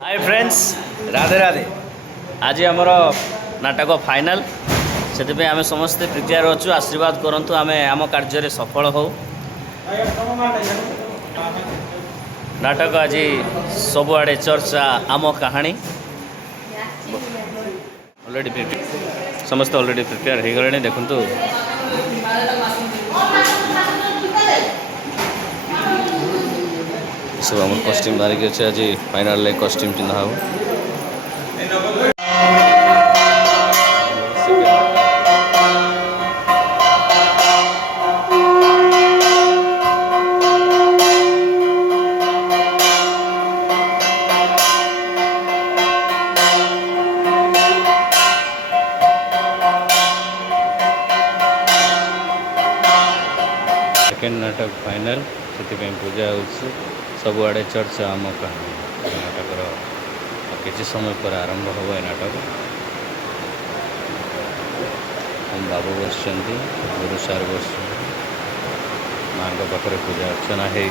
Hi friends, Radhe Radhe. आज आमर नाटक फाइनाल से आम समस्ते प्रिपेयर अच्छु। आशीर्वाद करूँ आम आम कार्य सफल हो। नाटक आज सबुआड़े चर्चा आम कहानी ऑलरेडी प्रिपेयर समस्त ऑलरेडी प्रिपेयर हो गले। देखु सब आम कस्ट्यूम बारिक अच्छे। आज फाइनाल कस्ट्यूम पिंधा हो। सेकेंड नाटक फाइनाल से पूजा हो सबुआड़े चर्चा आम कहानी नाटक किसी समय पर आरंभ हो। नाटक हम बाबू बस गुरु सार बस माँ पाखे पूजा अर्चना है।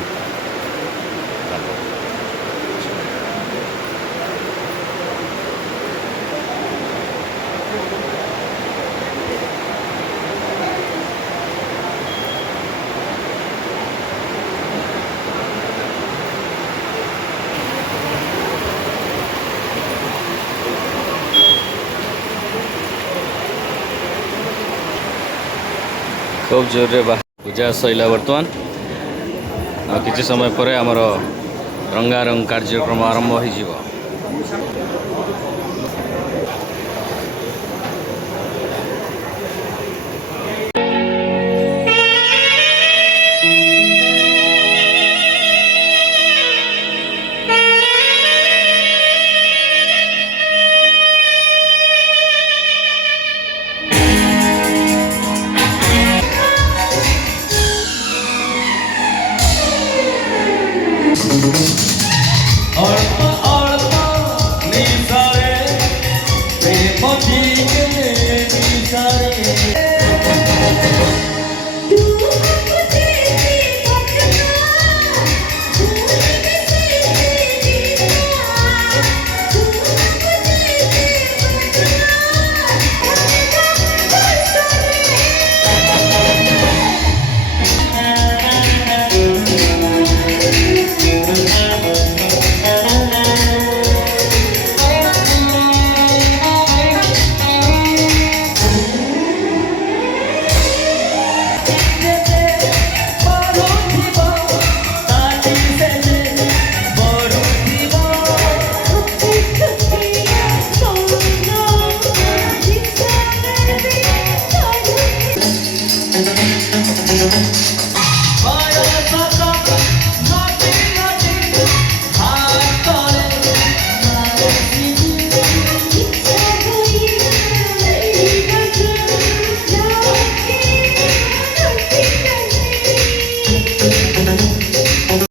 खूब जोर रे पूजा सैला बर्तमान किसी समय पर आमर रंगारंग कार्यक्रम आरंभ हो।